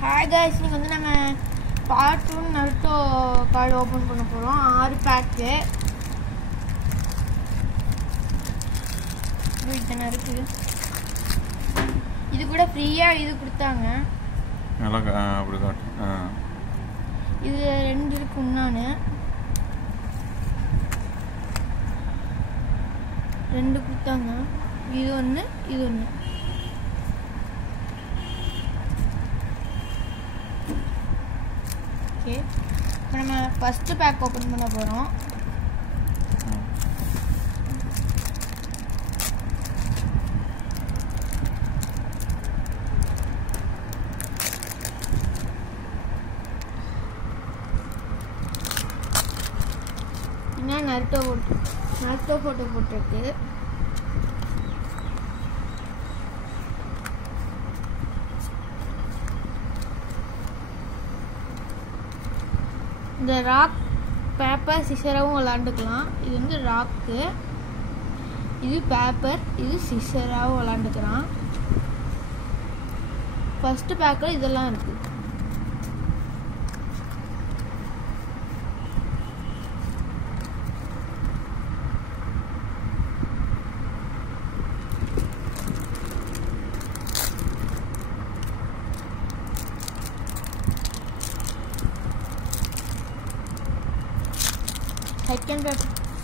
Hi guys, இன்னைக்கு வந்து நம்ம பார்ட் 1 நருட்டோ கார்டு ஓப்பன் பண்ண போகிறோம். 6 பேக்கு இத்தனை இருக்குது. இது கூட ஃப்ரீயாக இது கொடுத்தாங்க. அப்படி காட்டு. இது 2 இருக்கு. முன்னானு 2 கொடுத்தாங்க. இது ஒன்று, இது ஒன்று. ஓகே, இப்போ நம்ம ஃபஸ்ட்டு பேக் ஓப்பன் பண்ண போகிறோம். என்ன நருட்டோ ஃபோட்டோ போட்டிருக்கு. இந்த ராக் பேப்பர் சிசராகவும் விளாண்டுக்கலாம். இது வந்து ராக்கு, இது பேப்பர், இது சிசராகவும் விளாண்டுக்கலாம். ஃபஸ்ட்டு பேக்கில் இதெல்லாம் இருக்குது.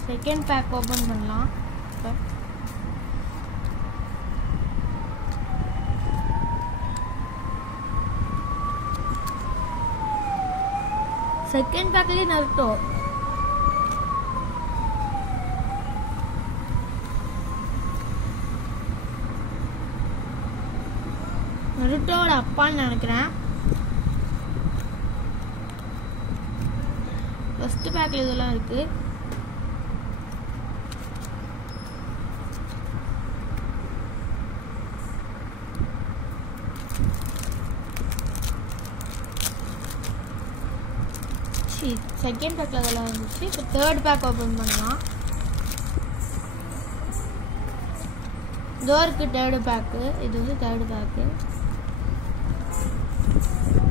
செகண்ட் பேக் ஓப்பன் பண்ணலாம். செகண்ட் பேக்லேயே நருட்டோ. நருட்டோட அப்பான்னு நினைக்கிறேன். ஃபர்ஸ்ட் பேக்ல இதெல்லாம் இருக்கு. செகண்ட் பேக்ல அதெல்லாம் இருந்துச்சு. இப்போ தேர்ட் பேக் ஓப்பன் பண்ணலாம். இதோருக்கு தேர்டு பேக்கு. இது வந்து தேர்டு பேக்கு.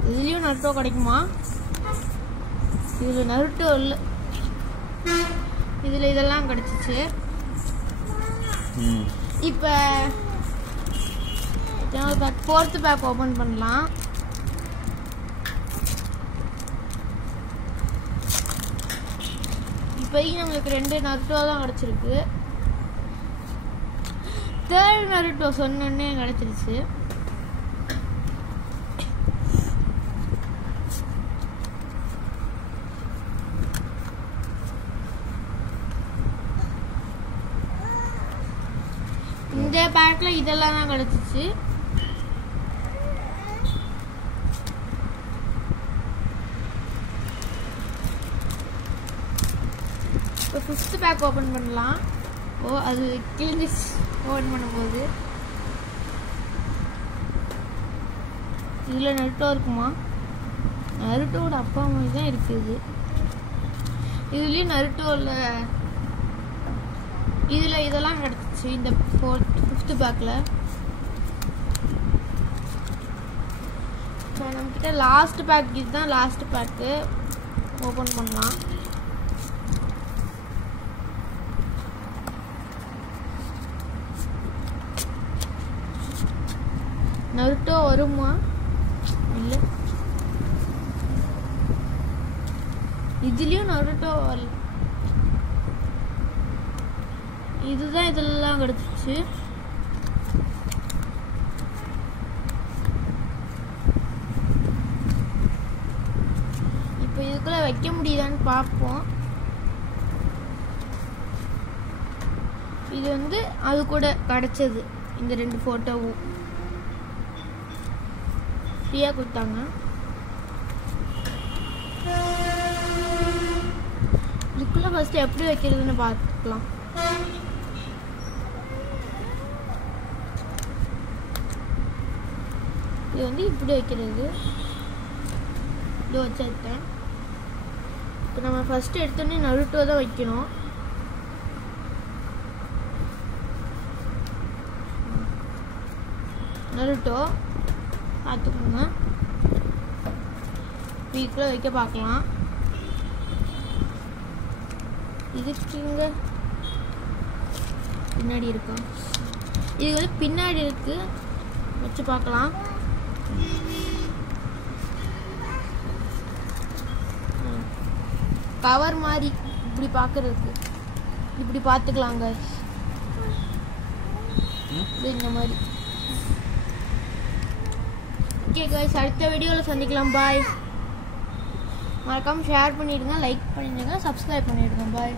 இதுலயும் நருட்டோ கிடைக்குமா? இதுல நருட்டோ இல்லை. இதுல இதெல்லாம் கிடைச்சிச்சு. இப்போ ஃபோர்த்து பேக் ஓப்பன் பண்ணலாம். இப்போதைக்கு நம்மளுக்கு 2 நருட்டோ தான் கிடச்சிருக்கு. தேர்ட் நருட்டோ சொன்னோடனே கிடச்சிருச்சு. இந்த பேக்ல இதெல்லாம் தான் கிடச்சிச்சு. இப்போ ஃபிஃப்த் பேக் ஓப்பன் பண்ணலாம். அது கிழிஞ்சிச்சு ஓப்பன் பண்ணும்போது. இதில் நருட்டோ இருக்குமா? நருட்டோட அப்பா அம்மா தான் இருக்குது. இதுலேயும் நருட்டோவில் இதில் இதெல்லாம் கிடச்சிச்சு. இந்த ஃபிஃப்த்து பேக்கில் நம்மக்கிட்ட லாஸ்ட் பேக். இதுதான் லாஸ்ட் பேக்கு. ஓப்பன் பண்ணலாம். நருட்டோ வருமா? இல்லை, இதுலயும் நருட்டோ வரல. இதுதான் இதெல்லாம் கிடைச்சிச்சு. இப்போ இதுக்குள்ள வைக்க முடியுதான்னு பார்ப்போம். இது வந்து அது கூட கிடைச்சது. இந்த 2 போட்டோவும் ஃப்ரீயா கொடுத்தாங்க. இதுக்குள்ள ஃபர்ஸ்ட் எப்படி வைக்கிறதுன்னு பார்த்துக்கலாம். இது வந்து இப்படி வைக்கிறது. இது வச்சிருக்கேன். இப்போ நம்ம ஃபர்ஸ்ட் எடுத்தோடனே நருட்டோ தான் வைக்கணும். நருட்டோ பார்த்துக்கோங்க. வீக்குள்ள வைக்க பார்க்கலாம். இதுக்கு இங்கே பின்னாடி இருக்கா? இது வந்து பின்னாடி இருக்கு, வச்சு பார்க்கலாம். கவர் மாதிரி இப்படி பார்க்கறதுக்கு இப்படி பார்த்துக்கலாங்க. இந்த மாதிரி. ஓகே கைஸ், அடுத்த வீடியோவில் சந்திக்கலாம். பாய். மறக்காமல் ஷேர் பண்ணிவிடுங்க, லைக் பண்ணிவிடுங்க, சப்ஸ்கிரைப் பண்ணிவிடுங்க. பாய்.